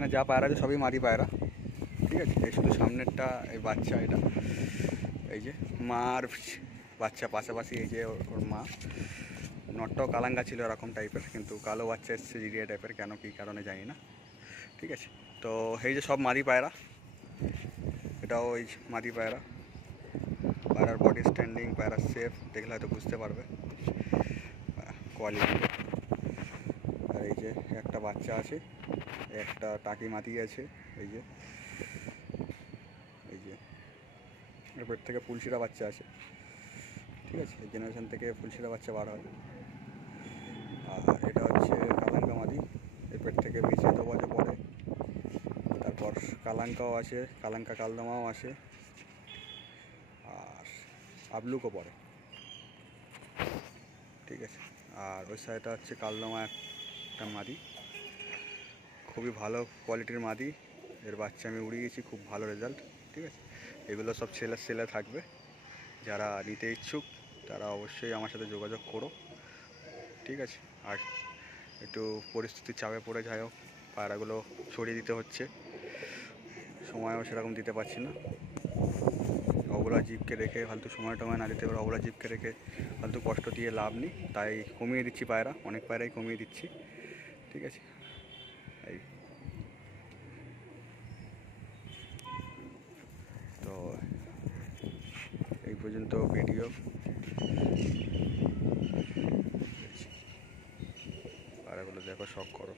এখানে যা পায়রা আছে সবই মাদি পায়রা, ঠিক আছে। এই শুধু সামনেরটা এই বাচ্চা, এটা এই যে মা আর বাচ্চা পাশাপাশি, এই যে ওর মা। নটটাও কালাঙ্গা ছিল এরকম টাইপের, কিন্তু কালো বাচ্চা এসছে জিরিয়া টাইপের, কেন কী কারণে জানি না, ঠিক আছে। তো এই যে সব মাদি পায়রা, এটাও ওই মাদি পায়রা। পায়রার বডি স্ট্যান্ডিং, পায়রার শেপ দেখলে হয়তো বুঝতে পারবে কোয়ালিটি। আর এই যে একটা বাচ্চা আছে, একটা টাকি মাদি আছে, এই যে এর পেট থেকে ফুলশিরা বাচ্চা আছে, ঠিক আছে। এই জেনারেশন থেকে ফুলশিরা বাচ্চা বার হয়। আর এটা হচ্ছে কালাঙ্কা মাদি, এর পেট থেকে বেশি দবাজে পড়ে। তারপর কালাঙ্কাও আছে, কালাঙ্কা কালদমাও আছে, আর আবলুকও পড়ে, ঠিক আছে। আর ওই সাইডটা হচ্ছে কালদমা একটা মাদি, খুবই ভালো কোয়ালিটির মাদি। এর বাচ্চা আমি উড়িয়েছি, খুব ভালো রেজাল্ট, ঠিক আছে। এগুলো সব সেলে থাকবে, যারা নিতে ইচ্ছুক তারা অবশ্যই আমার সাথে যোগাযোগ করো, ঠিক আছে। আর একটু পরিস্থিতির চাপে পড়ে যাই হোক পায়রাগুলো ছড়িয়ে দিতে হচ্ছে, সময়ও সেরকম দিতে পারছি না। অবলা জীবকে রেখে ফালতু সময় না দিতে পারে, অবলা জীবকে রেখে ফালতু কষ্ট দিয়ে লাভ নেই, তাই কমিয়ে দিচ্ছি পায়রা, অনেক পায়রাই কমিয়ে দিচ্ছি, ঠিক আছে। এই তো এই পর্যন্ত ভিডিও, পায়রাগুলো দেখো, শখ করো।